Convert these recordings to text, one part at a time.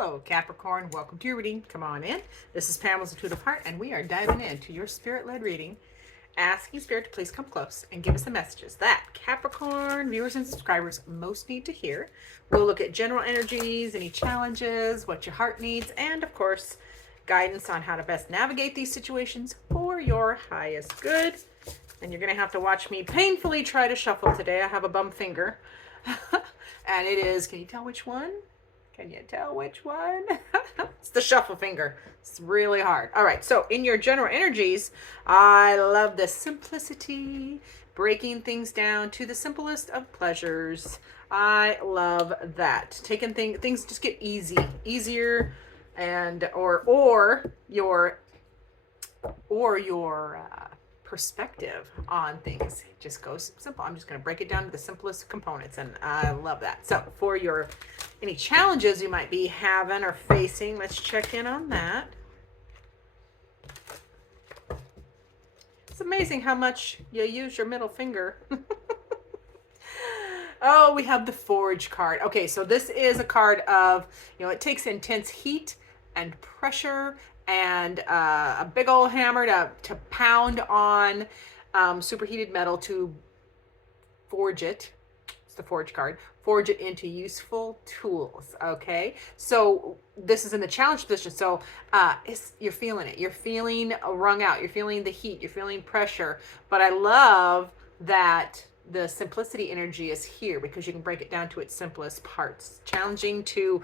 Hello, Capricorn. Welcome to your reading. Come on in. This is Pamela's Intuitive of Heart, and we are diving into your spirit-led reading, asking Spirit to please come close and give us the messages that Capricorn viewers and subscribers most need to hear. We'll look at general energies, any challenges, what your heart needs, and of course, guidance on how to best navigate these situations for your highest good. And you're going to have to watch me painfully try to shuffle today. I have a bum finger. And it is, can you tell which one? Can you tell which one? It's the shuffle finger. It's really hard. All right, so in your general energies, I love the simplicity, breaking things down to the simplest of pleasures. I love that. Taking things just get easier, and or your perspective on things just goes simple. I'm just going to break it down to the simplest components, and I love that. So for your any challenges you might be having or facing, let's check in on that. It's amazing how much you use your middle finger. Oh, we have the Forge card. Okay, so this is a card of, it takes intense heat and pressure and a big old hammer to pound on superheated metal to forge it. It's the Forge card. Forge it into useful tools. Okay, so this is in the challenge position. So you're feeling it. You're feeling wrung out. You're feeling the heat. You're feeling pressure. But I love that the simplicity energy is here because you can break it down to its simplest parts. Challenging to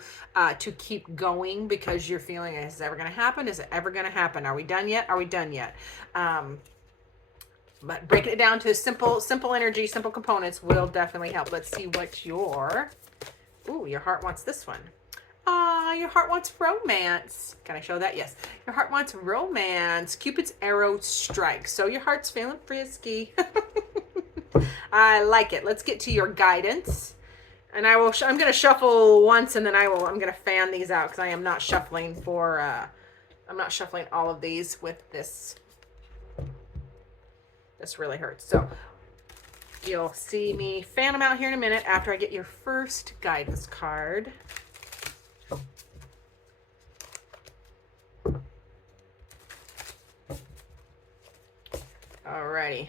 keep going because you're feeling, is it ever going to happen? Is it ever going to happen? Are we done yet? Are we done yet? But breaking it down to simple energy, simple components will definitely help. Let's see what your heart wants this one. Your heart wants romance. Can I show that? Yes. Your heart wants romance. Cupid's arrow strikes. So your heart's feeling frisky. I like it. Let's get to your guidance. And I'm going to shuffle once, and then I'm going to fan these out because I am not shuffling I'm not shuffling all of these with this. This really hurts. So you'll see me fan them out here in a minute after I get your first guidance card. Alrighty.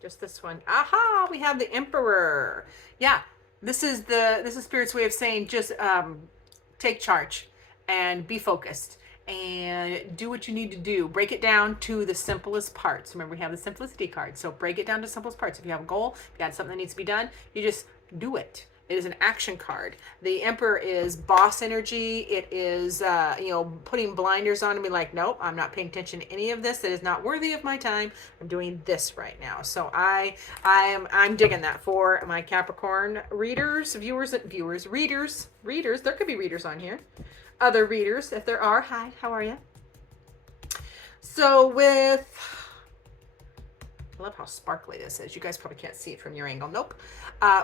Just this one. Aha! We have the Emperor. Yeah, this is Spirit's way of saying just take charge and be focused and do what you need to do. Break it down to the simplest parts. Remember, we have the simplicity card. So break it down to simplest parts. If you have a goal, if you got something that needs to be done, you just do it. It is an action card. The Emperor is boss energy. It is, putting blinders on and be like, nope, I'm not paying attention to any of this. It is not worthy of my time. I'm doing this right now. So I'm digging that for my Capricorn readers, readers. There could be readers on here. Other readers, if there are. Hi, how are you? So I love how sparkly this is. You guys probably can't see it from your angle. Nope.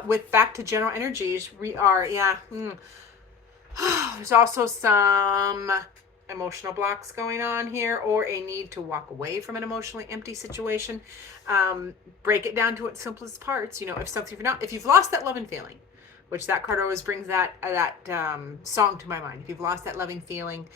With back to general energies, we are, there's also some emotional blocks going on here, or a need to walk away from an emotionally empty situation. Break it down to its simplest parts. If you've lost that loving feeling, which that card always brings that song to my mind. If you've lost that loving feeling,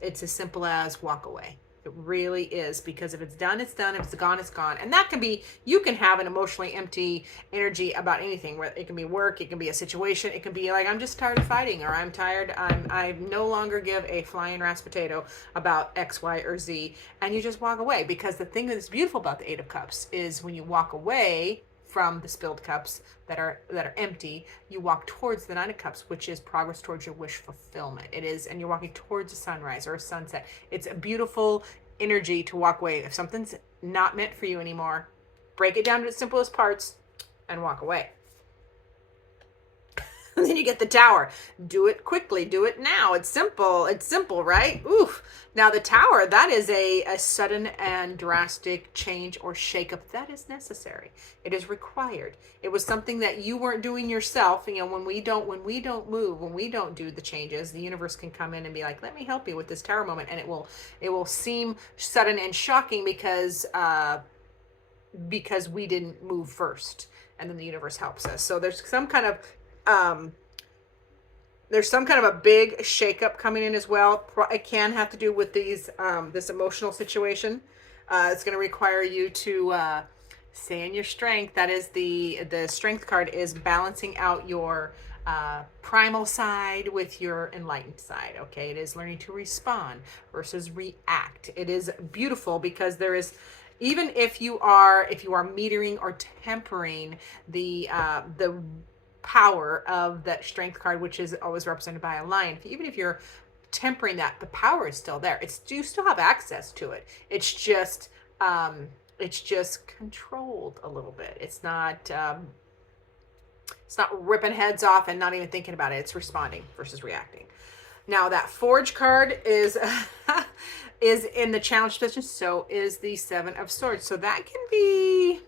it's as simple as walk away. It really is, because if it's done, it's done. If it's gone, it's gone. And that can be, you can have an emotionally empty energy about anything. Where it can be work, it can be a situation, it can be like, I'm just tired of fighting, or I'm tired, I no longer give a flying rasp potato about X, Y, or Z. And you just walk away, because the thing that's beautiful about the Eight of Cups is when you walk away from the spilled cups that are empty, you walk towards the Nine of Cups, which is progress towards your wish fulfillment. It is, and you're walking towards a sunrise or a sunset. It's a beautiful energy to walk away. If something's not meant for you anymore, break it down to its simplest parts and walk away. And then you get the Tower. Do it quickly. Do it now. It's simple. It's simple, right? Oof. Now the Tower, that is a sudden and drastic change or shakeup that is necessary. It is required. It was something that you weren't doing yourself. When we don't move, when we don't do the changes, the universe can come in and be like, let me help you with this Tower moment. And it will seem sudden and shocking because we didn't move first. And then the universe helps us. So there's some kind of there's some kind of a big shakeup coming in as well. It can have to do with these this emotional situation. It's going to require you to stay in your strength. That is the strength card is balancing out your primal side with your enlightened side. Okay, it is learning to respond versus react. It is beautiful because there is, even if you are metering or tempering the power of that strength card, which is always represented by a lion, even if you're tempering that, the power is still there. It's, you still have access to it. It's just controlled a little bit. It's not ripping heads off and not even thinking about it. It's responding versus reacting. Now that Forge card is is in the challenge position. So is the Seven of Swords. So that can be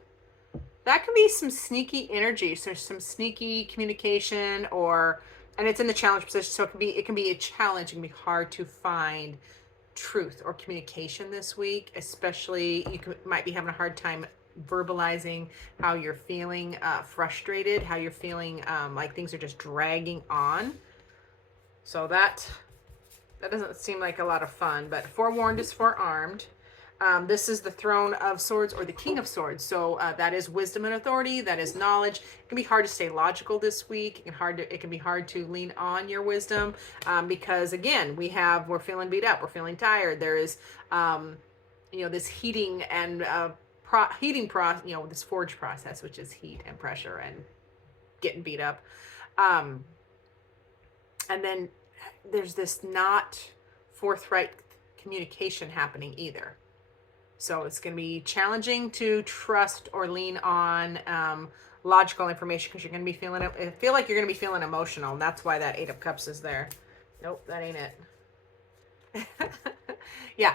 some sneaky energy, so some sneaky communication, and it's in the challenge position. So it can be a challenge. It can be hard to find truth or communication this week, especially might be having a hard time verbalizing how you're feeling frustrated, how you're feeling like things are just dragging on. So that doesn't seem like a lot of fun, but forewarned is forearmed. This is the Throne of Swords or the King of Swords. So that is wisdom and authority. That is knowledge. It can be hard to stay logical this week. It can be hard to lean on your wisdom because again, we're feeling beat up. We're feeling tired. There is, this heating and this forge process, which is heat and pressure and getting beat up. And then there's this not forthright communication happening either. So it's going to be challenging to trust or lean on logical information because you're going to be feel like you're going to be feeling emotional. And that's why that Eight of Cups is there. Nope, that ain't it. Yeah,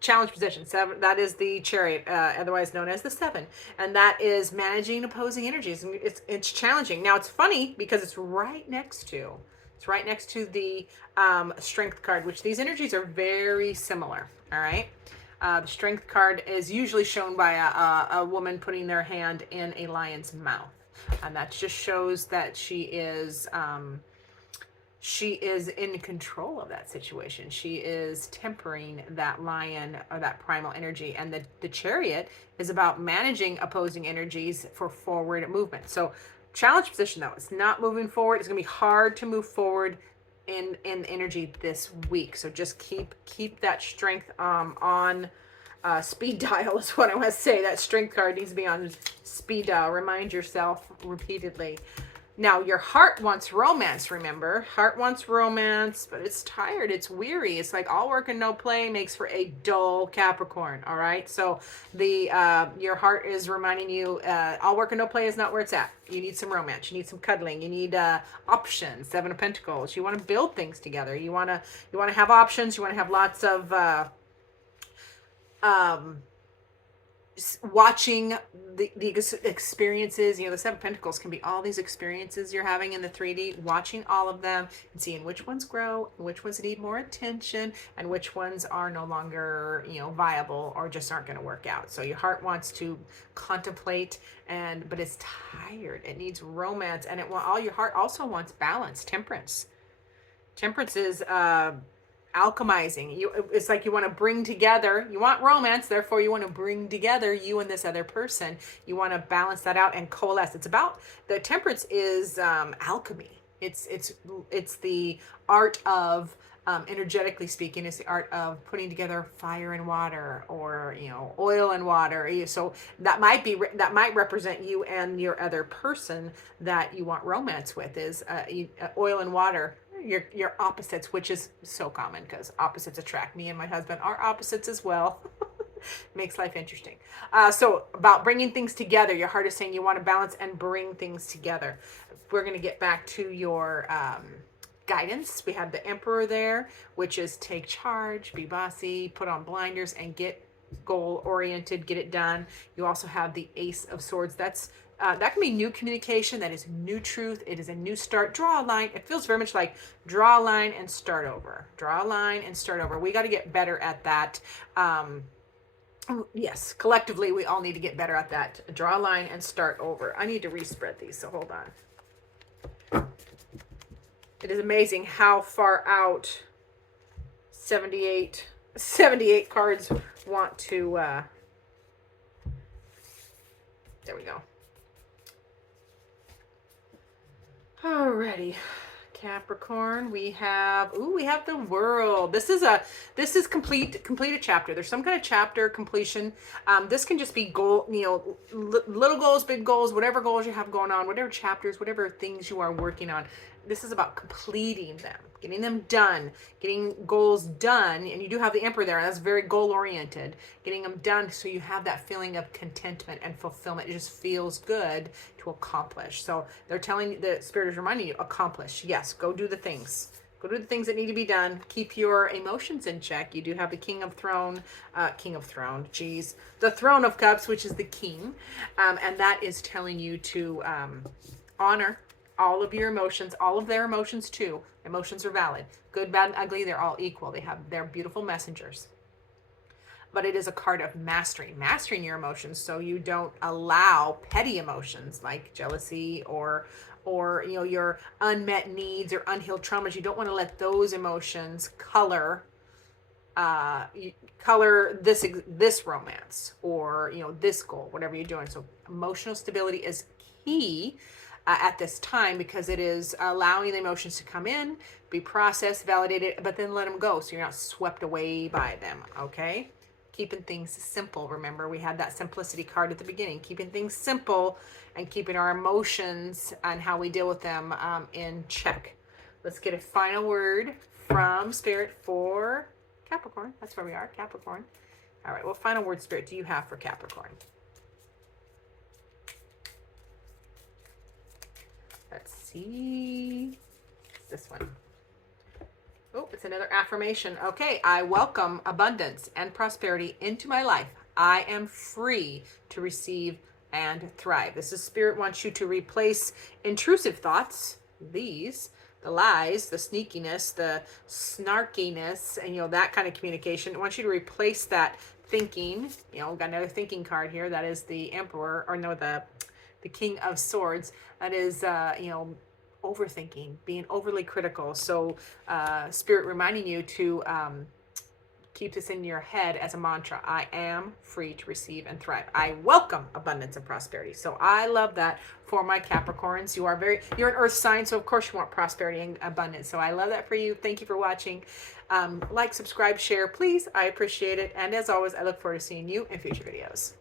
challenge position. 7. That is the Chariot, otherwise known as the 7, and that is managing opposing energies. And it's challenging. Now it's funny because it's right next to the Strength card, which these energies are very similar. All right. The Strength card is usually shown by a woman putting their hand in a lion's mouth, and that just shows that she is in control of that situation. She is tempering that lion or that primal energy, and the Chariot is about managing opposing energies for forward movement. So challenge position though, it's not moving forward. It's gonna be hard to move forward in energy this week. So just keep that strength on speed dial is what I want to say. That strength card needs to be on speed dial. Remind yourself repeatedly. Now your heart wants romance, remember? Heart wants romance, but it's tired, it's weary. It's like all work and no play makes for a dull Capricorn, all right? So your heart is reminding you all work and no play is not where it's at. You need some romance, you need some cuddling, you need options. 7 of Pentacles. You want to build things together. You want to have options, you want to have lots of watching the experiences. The 7 of Pentacles can be all these experiences you're having in the 3D, watching all of them and seeing which ones grow, which ones need more attention, and which ones are no longer, viable or just aren't going to work out. So your heart wants to contemplate, but it's tired. It needs romance, and your heart also wants balance, temperance. Temperance is alchemizing. It's like you want to bring together, you want romance, therefore you want to bring together you and this other person. You want to balance that out and coalesce. It's about, the temperance is alchemy. It's the art of energetically speaking, it's the art of putting together fire and water, or oil and water. So that might represent you and your other person that you want romance with, is oil and water. Your opposites, which is so common because opposites attract. Me and my husband are opposites as well. Makes life interesting. So about bringing things together, your heart is saying you want to balance and bring things together. We're going to get back to your guidance. We have the Emperor there, which is take charge, be bossy, put on blinders, and get goal oriented, get it done. You also have the Ace of Swords. That can be new communication. That is new truth. It is a new start. Draw a line. It feels very much like draw a line and start over. Draw a line and start over. We got to get better at that. Yes, collectively, we all need to get better at that. Draw a line and start over. I need to respread these, so hold on. It is amazing how far out 78 cards want to, there we go. Alrighty. Capricorn, we have the World. This is complete a chapter. There's some kind of chapter completion. This can just be goal, little goals, big goals, whatever goals you have going on, whatever chapters, whatever things you are working on. This is about completing them, getting them done, getting goals done. And you do have the Emperor there. That's very goal oriented. Getting them done so you have that feeling of contentment and fulfillment. It just feels good to accomplish. So they're telling you, the Spirit is reminding you, accomplish. Yes, go do the things. Go do the things that need to be done. Keep your emotions in check. You do have the the Throne of Cups, which is the King. And that is telling you to honor all of your emotions, all of their emotions too. Emotions are valid. Good, bad, and ugly, they're all equal. They're beautiful messengers. But it is a card of mastering your emotions, so you don't allow petty emotions like jealousy or your unmet needs or unhealed traumas. You don't want to let those emotions color this romance or this goal, whatever you're doing. So emotional stability is key at this time, because it is allowing the emotions to come in, be processed, validated, but then let them go so you're not swept away by them. Okay, keeping things simple. Remember, we had that simplicity card at the beginning. Keeping things simple and keeping our emotions and how we deal with them in check. Let's get a final word from Spirit for Capricorn. That's where we are, Capricorn. All right, what final word, Spirit, do you have for Capricorn? Let's see. It's this one. Oh, it's another affirmation. Okay, I welcome abundance and prosperity into my life. I am free to receive and thrive. This is Spirit wants you to replace intrusive thoughts, the lies, the sneakiness, the snarkiness, and that kind of communication. I want you to replace that thinking. We've got another thinking card here. That is the Emperor, or no, the King of Swords. That is overthinking, being overly critical. So Spirit reminding you to keep this in your head as a mantra. I am free to receive and thrive. I welcome abundance and prosperity. So I love that for my Capricorns. You're an earth sign, so of course you want prosperity and abundance. So I love that for you. Thank you for watching. Like, subscribe, share, please. I appreciate it. And as always, I look forward to seeing you in future videos.